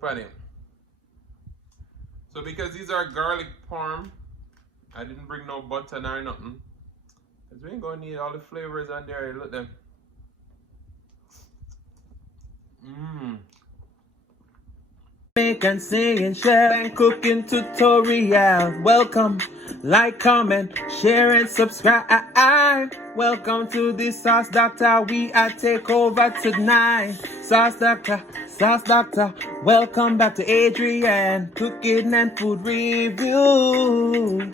Look at it. So because these are garlic parm, I didn't bring no butter nor nothing. Because we ain't gonna need all the flavors on there. Look them. Make and sing and share and cooking tutorial. Welcome, like, comment, share and subscribe. Welcome to the Sauce Dackta. We are take over tonight. Sauce Dackta. Welcome back to Adrian, cooking and food review.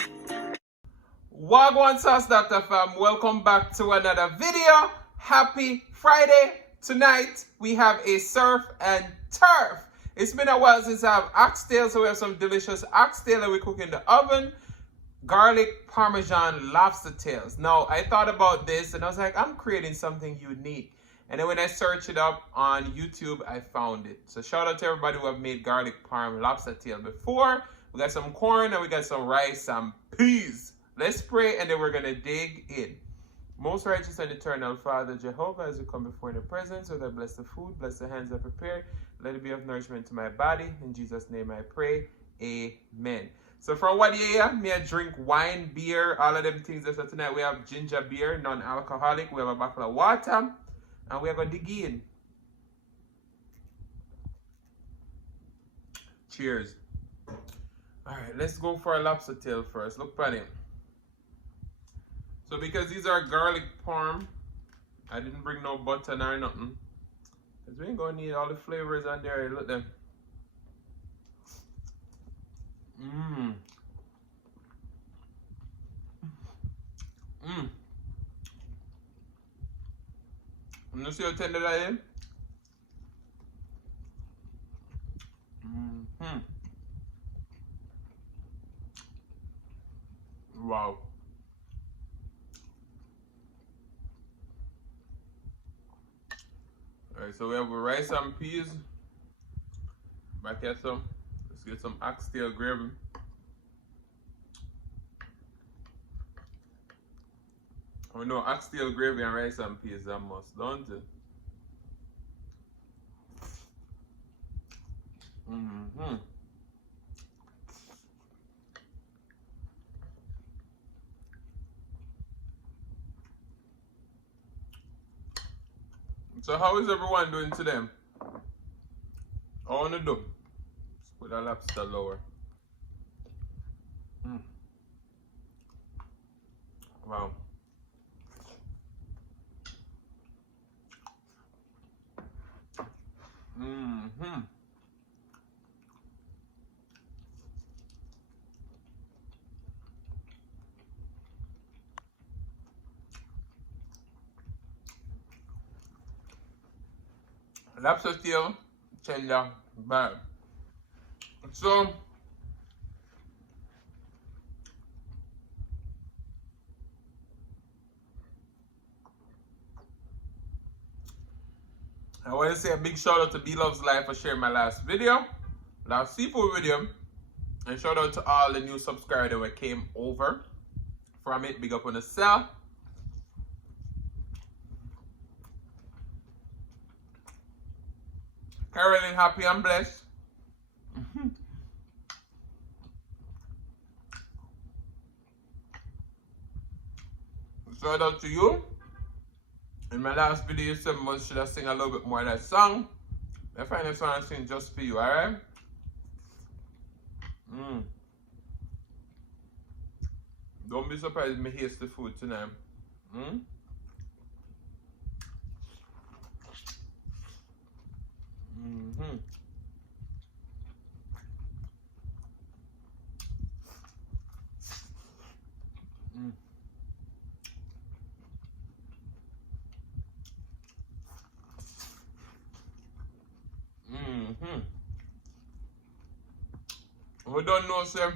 Wagwan Sauce Dackta fam, welcome back to another video. Happy Friday. Tonight we have a surf and turf. It's been a while since I have oxtails, so we have some delicious oxtail that we cook in the oven. Garlic parmesan lobster tails. Now I thought about this and I was like, I'm creating something unique. And then when I searched it up on YouTube, I found it. So shout out to everybody who have made garlic parm lobster tail before. We got some corn and we got some rice, some peas. Let's pray and then we're gonna dig in. Most righteous and eternal Father Jehovah, as we come before your presence, Lord, I bless the food, bless the hands I prepared. Let it be of nourishment to my body. In Jesus' name I pray. Amen. So from what you hear, me I drink wine, beer, all of them things. So tonight we have ginger beer, non-alcoholic. We have a bottle of water. And we are going to dig in. Cheers. Alright, let's go for a lobster tail first. Look at it. So because these are garlic parm, I didn't bring no butter nor nothing. Because we ain't going to need all the flavors on there. Look them. You see how tender that is? Wow. Alright, so we have rice and peas. Back here some. Let's get some oxtail gravy. Oh no, oxtail gravy and rice and peas are must, don't it? So how is everyone doing today? I want to do. Let's put that lobster lower. Wow. Lobster tail, tender, bad. So, I want to say a big shout out to Bloveslife for sharing my last video, last seafood video, and shout out to all the new subscribers that came over from it. Big up on the cell. Caroline, happy and blessed. Shout out to you. In my last video, you said I should have sing a little bit more of that song. I find a song I sing just for you, alright? Don't be surprised if me haste the food tonight. We don't know, sir.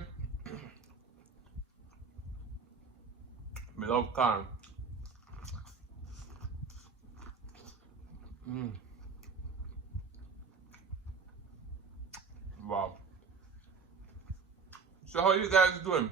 I love corn. Wow. So how you guys doing?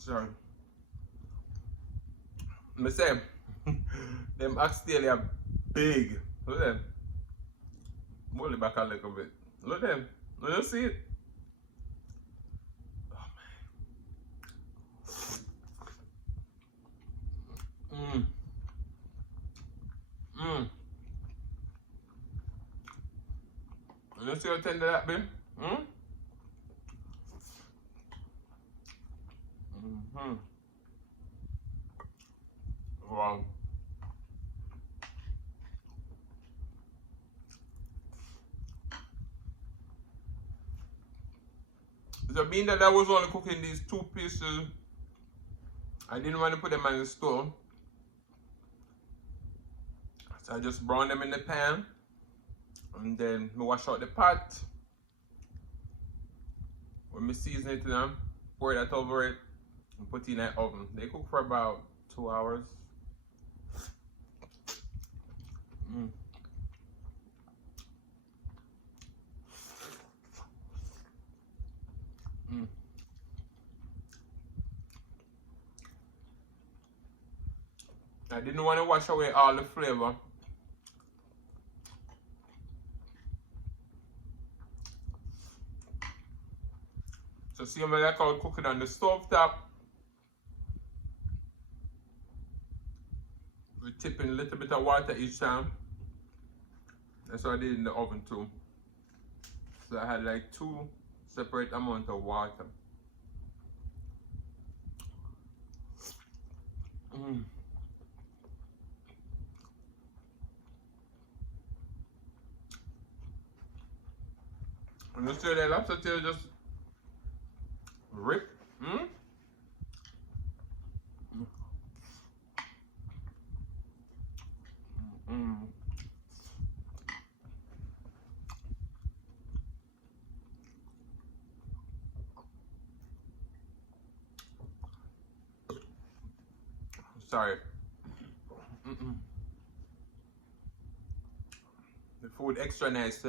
Sorry. Me say, them oxtails are big. Look at them. Roll it back a little bit. Look at them. Do you see it? Oh, you see how tender that be? Wow. So being that I was only cooking these 2 pieces, I didn't want to put them on the stove. So I just brown them in the pan. And then I wash out the pot. When I season it, pour that over it and put it in the oven. They cook for about 2 hours. I didn't want to wash away all the flavor. So see me like how I cook it on the stove top. We're tipping a little bit of water each time. That's what I did in the oven too. So I had like 2 separate amounts of water. And you see that lobster tail just rip. Sorry. The food extra nice.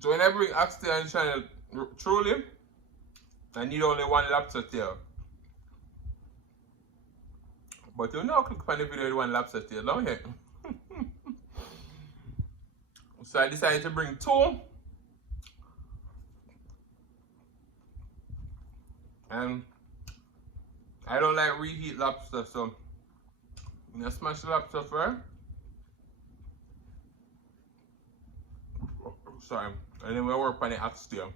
So when I bring oxtail and channel, truly, I need only 1 lobster tail. But you know, click on the video with 1 lobster tail, don't you? So I decided to bring 2. And I don't like reheat lobster, so I'm gonna smash the lobster first. Sorry. And then we'll work on the oxtail.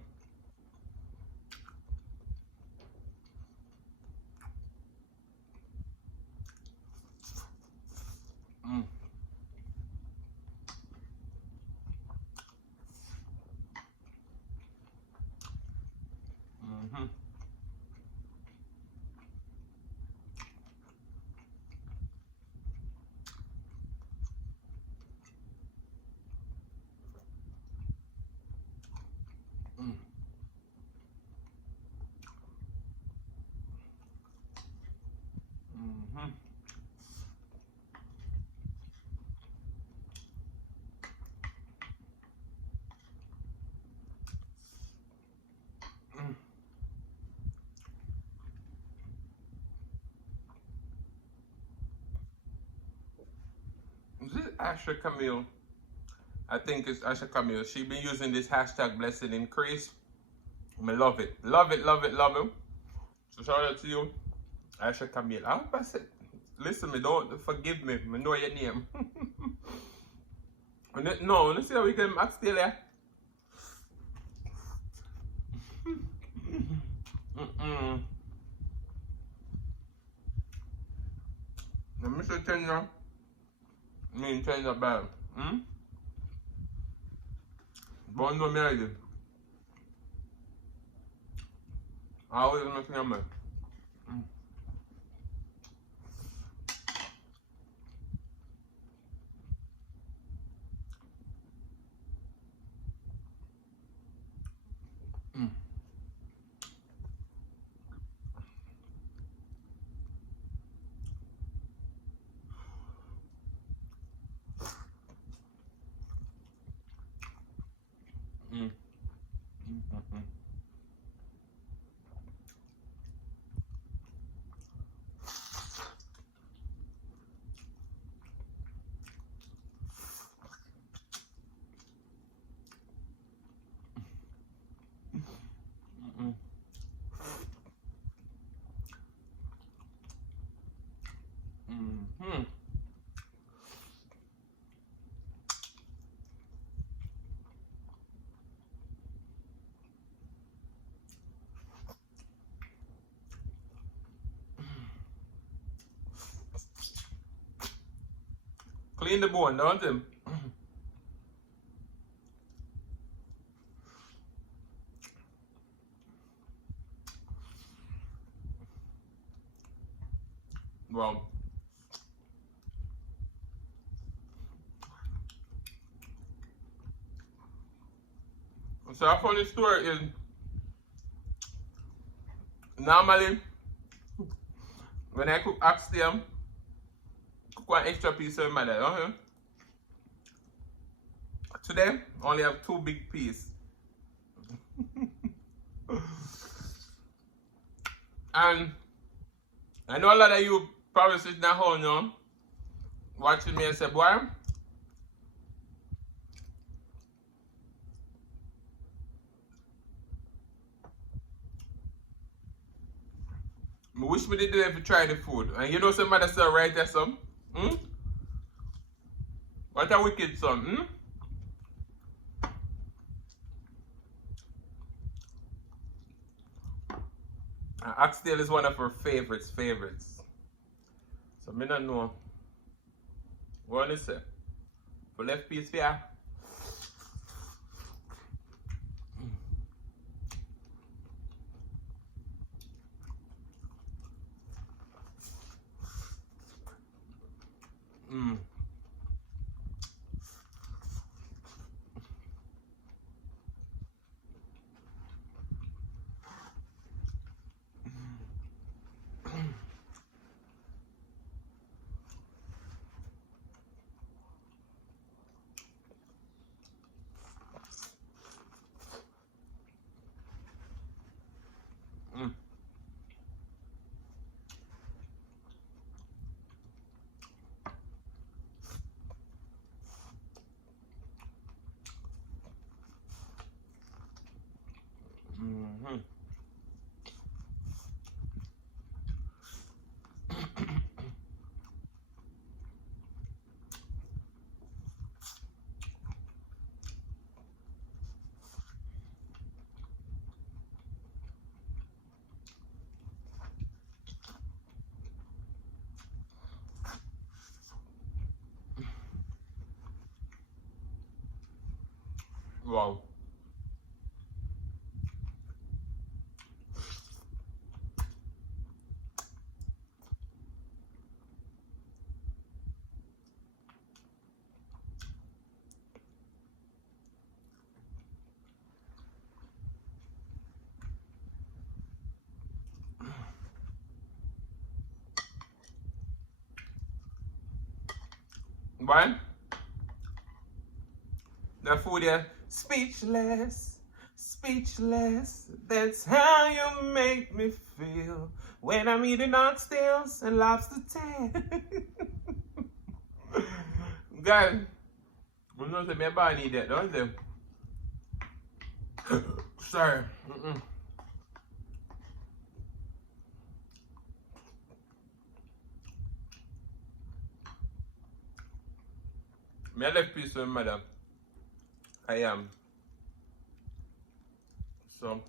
Is it Asher Camille? I think it's Asher Camille. She been using this hashtag blessed increase. I love it. Love it, love it, love it. So shout out to you, Asher Camille. I hope I said, listen me, don't forgive me. I know your name. No, let's see how we can oxtail there. Let me show tender. Me tender bad. But no me idea. I always make it man. Mm-hmm. Clean the bone, don't you? Well, so a funny story is normally when I cook oxtail, cook one extra piece of my dad. Today, I only have 2 big pieces. And I know a lot of you probably sitting at home now, watching me and say, boy, I wish me did if you try the food. And you know somebody say right there some? Hmm? What a wicked son, hmm? Oxtail is one of her favorites. So me don't know. What do you say? For left piece for ya? Mm. Mm. Mm-hmm. Wow. Why? The food here, speechless, speechless. That's how you make me feel when I'm eating oxtails and lobster tail. Guys, you know that my body need that, don't they? Sorry. Me left piece with madam. I am. So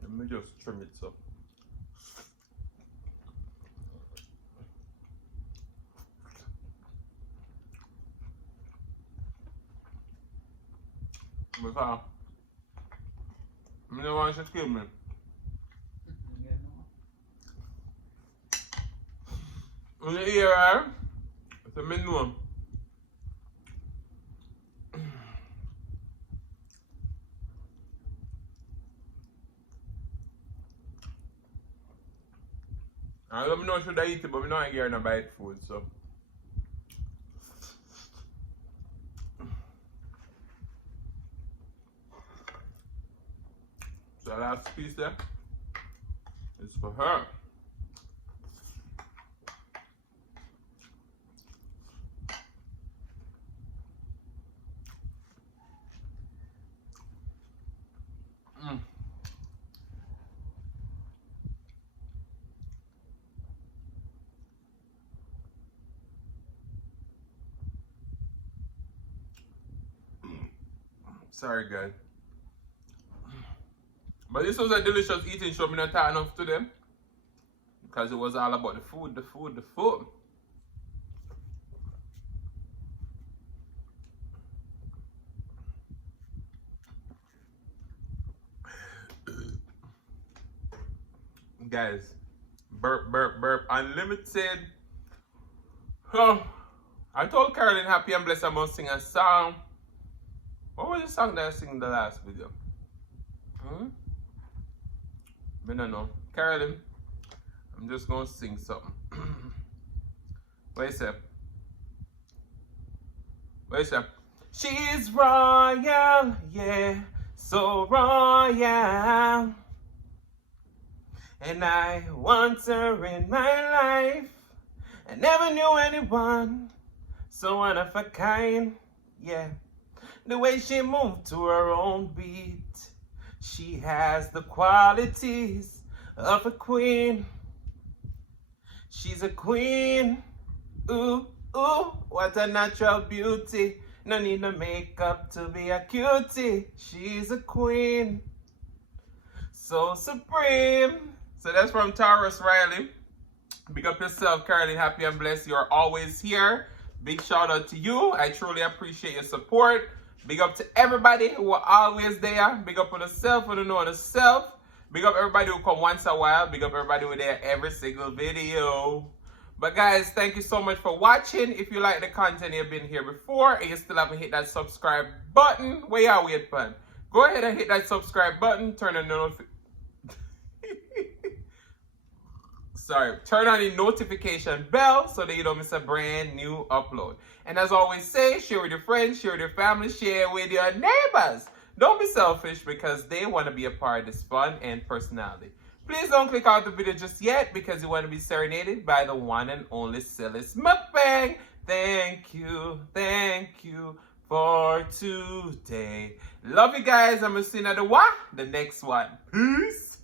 let me just trim it so. Because I don't want you to kill me. When you hear her, so me know. I don't know should I eat it, but I don't hear no bite food, so. So the last piece there is for her. Mm. Sorry, guys. But this was a delicious eating show. I'm not tired enough today. Because it was all about the food, the food, the food. Guys, burp, burp, burp, unlimited. Oh, I told Carolyn Happy and Blessed I must sing a song. What was the song that I sang in the last video? I don't know. Carolyn, I'm just gonna sing something. Wait a sec. Wait a sec. She's royal, yeah, so royal. And I want her in my life. I never knew anyone so one of a kind, yeah. The way she moved to her own beat, she has the qualities of a queen. She's a queen, ooh, ooh, what a natural beauty. No need no makeup to be a cutie. She's a queen, so supreme. So that's from Taurus Riley. Big up yourself, Carolyn. Happy and blessed. You're always here. Big shout out to you. I truly appreciate your support. Big up to everybody who are always there. Big up on yourself, who don't know yourself. Big up everybody who come once a while. Big up everybody who are there every single video. But guys, thank you so much for watching. If you like the content, you've been here before and you still haven't hit that subscribe button, where you wait for? Go ahead and hit that subscribe button. Turn on the notification. Turn on the notification bell so that you don't miss a brand new upload. And as I always say, share with your friends, share with your family, share with your neighbors. Don't be selfish because they want to be a part of this fun and personality. Please don't click out the video just yet because you want to be serenaded by the one and only Oxtails Mukbang. Thank you for today. Love you guys. I'm going to see you at the next one. Peace.